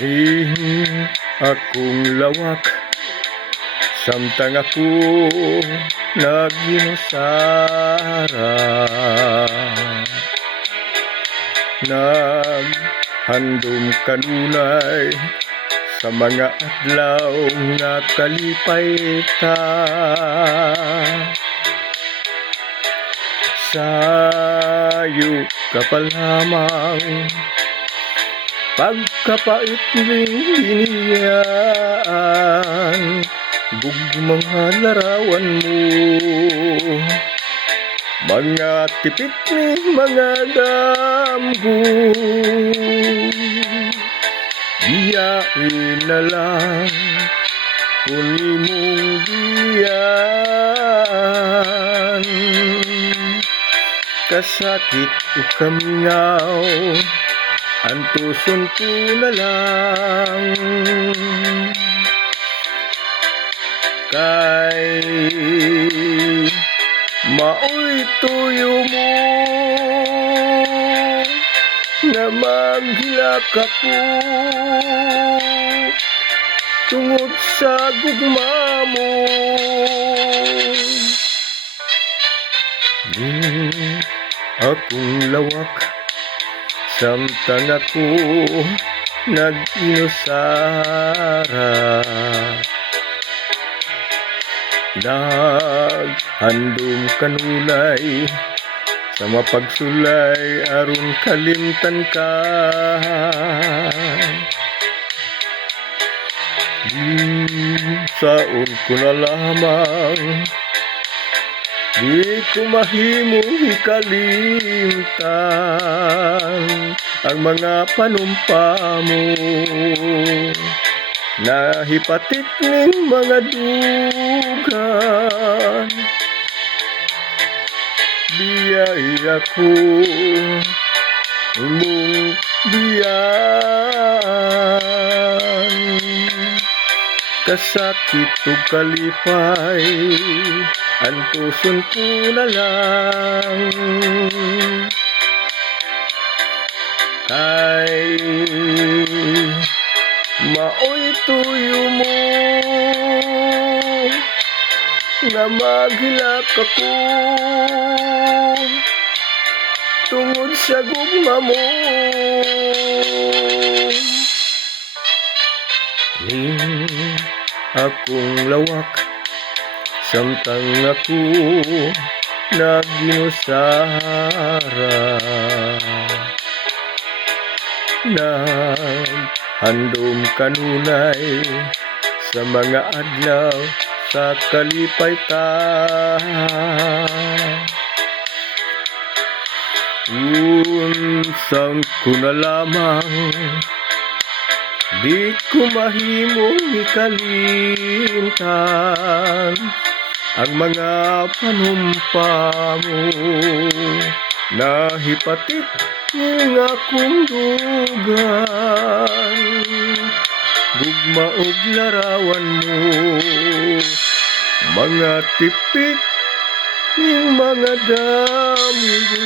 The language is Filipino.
Ning akong lawak, samtang ako nagginusara. Naghandom kanunay sa mga adlaw nga kalipay ta. Sayo ka pa lamang, pagkapait ning biniyaan, mga larawan mo, mga tipik ni mga damgo. Biyain na lang kung imong diyan, kasakit o kamingaw, antuson ko na lang. Kay maoy tuyo mo na maghilak ako tungod sa gugma mo. Akong lawak, samtang ako nag-inusara. Naghandom kanunay sa mapagsulay aron kalimtan ka. Saon ko na lamang, di ko mahimong ikalimtan ang mga panumpa mo. Nahipatit ning mga dugan, biyay ako imong biyan, kasakit o kalipay, antuson ko na lang. Kay maoy tuyo mo nga maghilak ako tungod sa gugma mo. Ning akong lawak, samtang ako nagginusara. Naghandom kanunay sa mga adlaw sa kalipay ta. Unsang ko na lamang, di ko mahimong ikalimtan ang mga panumpa mo. Nahipatit ng akong dugan, gugma og larawan mo, mga tipik ng mga damgo.